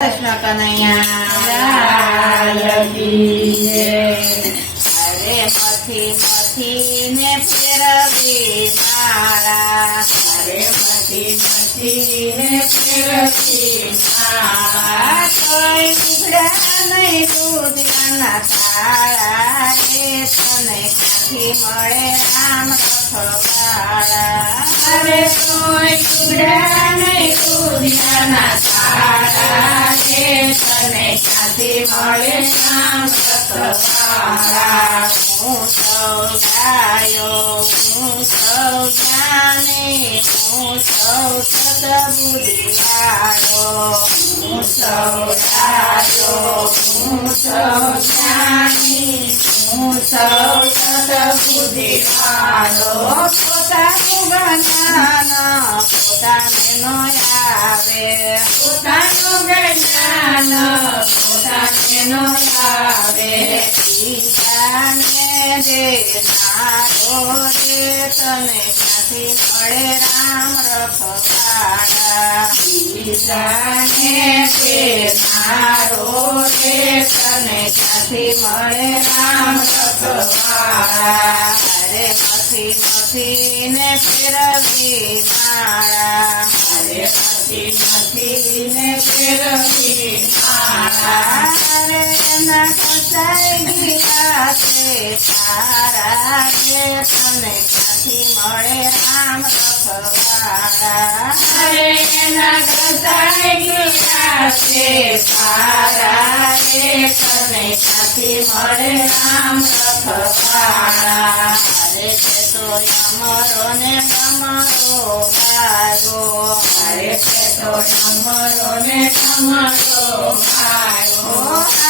કૃષ્ણ કનૈયા કી જય. અરે મથી મથી ને ફેરવી માળા, અરે મથી મથી ને ફેરવી માળા, તોય ઉઘડ્યા નહીં દૂધિયાના તાળા રે, તને ક્યાંથી મળે રામ રખવાળા. અરે તોય ઉઘડ્યા નહીં દુનિયાના તાળા રે, તને ક્યાંથી મળે રામ રખવાળા. હું સૌ ગાયો, હું સૌ જ્ઞાની, હું સૌ સદબુદ્ધિવાળો. હું સૌ રાજો, હું સૌ જ્ઞાની, હું સૌ સદબુદ્ધિવાળો. પોતાનું જ્ઞાન પોતાને નો આવે, પોતાનું જ્ઞાન પોતાને નો આવે, બીજાને દેનારો રે, તને ક્યાંથી મળે રામ રખવાળા. બીજાને દેનારો રે, તને ક્યાંથી મળે રામ રખવાળા. અરે મથી મથી ને ફેરવી માળા, અરે મથી મથી ને ફેરવી માળા, અરે એના કસાઈ ગયા છે તારા રે, તને ક્યાંથી મળે રામ રખવાળા. અરે એના ઘસાઈ ગયા છે તારા રે, તને ક્યાંથી મળે રામ રખવાળા. અરે તે તો અમરો ને કમરો વાગો, અરે તે તો અમરો ને કમરો મારો,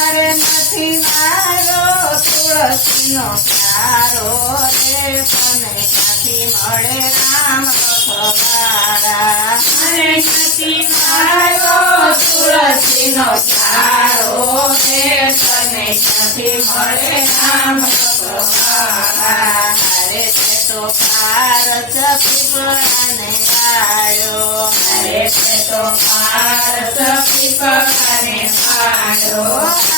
અરે નથી મારો તુલસીનો પ્યારો રે, તને ક્યાંથી મળે રામ રખવાળા. અરે નથી મારો તુલસીનો ચારો રે, તને ક્યાંથી મળે રામ રખવાળા. અરે તે તો પારસ પીપળાને ગાળ્યો, અરે તે તો પારસ પીપળાને પાડ્યો,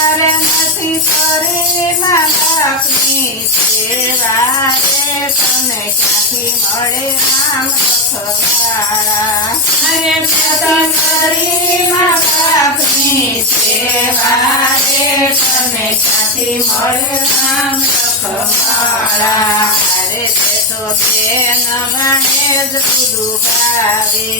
અરે નથી કરી મા બાપની સેવા રે, તને ક્યાંથી મળે રામ રખવાળા. અરે પતન કરી મા બાપની સેવા રે, તને ક્યાંથી મળે રામ રખવાળા. અરે તે તો બેન મને જ બધું ભાવે,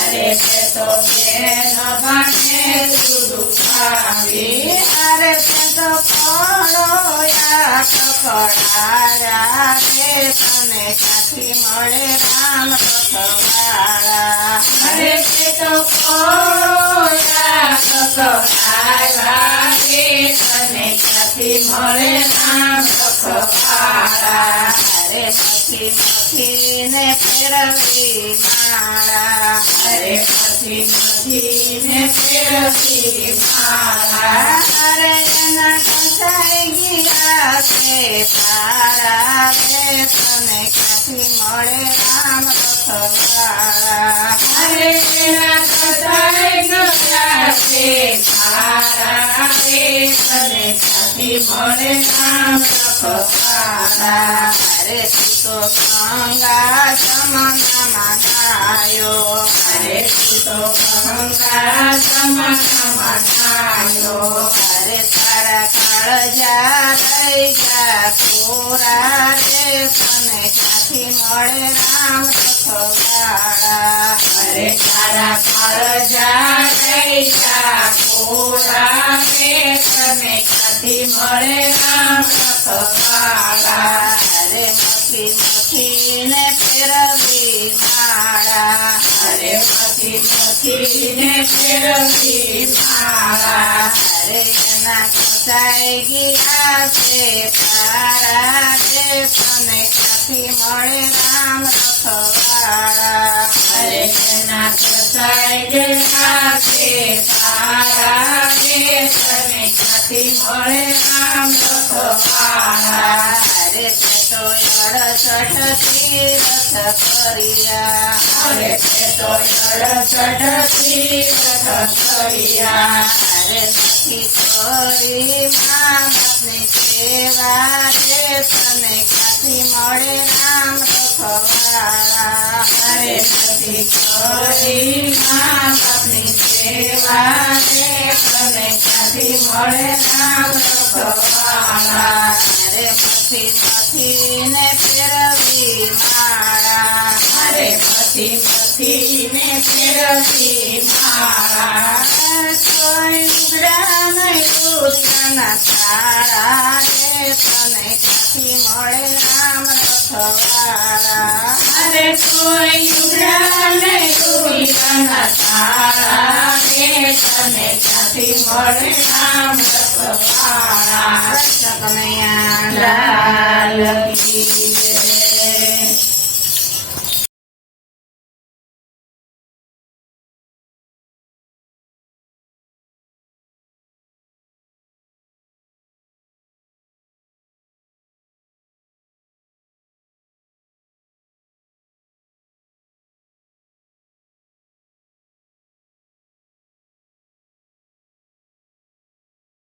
અરે તે તો બેન બને દૂધ ખાવી, અરે તે તો કળોયા કકડારા રે, તને ક્યાંથી મળે રામ રખવાળા. અરે તે તો કોળા કકડારા રે, તને ક્યાંથી મળે રામ રખવાળા. અરે મથી મથી ને ફેરવી માળા, અરે મથી મથી ને ફેરવી માળા, અરે એના કસાઈ ગયા છે તારા રે, તને ક્યાંથી મળે રામ રખવાળા. અરે તેના કસાઈ ગયા છે તારા રે, તને ક્યાંથી મળે રામ રખવાળા. અરે તું તો ગંગા જમનામાં નાયો, અરે તું તો ગંગા જમનામાં નાયો, અરે તારા કાળજા રહી ગયા કોરા રે, તને ક્યાંથી મળે રામ રખવાળા. અરે તારા કાળજા રહી ગયા કોરા રે, તને ક્યાંથી મળે રામ રખવાળા. અરે મથી મથી ને ફેરવી માળા, અરે મથી મથી ને ફેરવી માળા, અરે એના કસાઈ ગયા છે તારા રે, તને ક્યાંથી મળે રામ રખવાળા. અરે તેના કસાઈ ગયા છે તારા રે, તને ક્યાંથી મળે રામ રખવાળા. અરે તે તો 68 તીરથ કર્યા અરે તે તો 68 તીરથ કર્યા અરે નથી કરી મા બાપની સેવા રે તને ક્યાંથી મળે રામ રખવાળા અરે નથી કરી મા બાપની સેવા રે તને ક્યાંથી મળે રામ રખવાળા અરે મથી ને ફેરવી માળા અરે મથી ને ફેરવી માળા દુર્ગાના તાળા રે તને ક્યાંથી મળે રામ રખવાળા અરે કોઈ યુગરાને દુનિયાના તારા રે તને ક્યાંથી મળે રામ રખવાળા કૃષ્ણ કનૈયા લાલ કી જય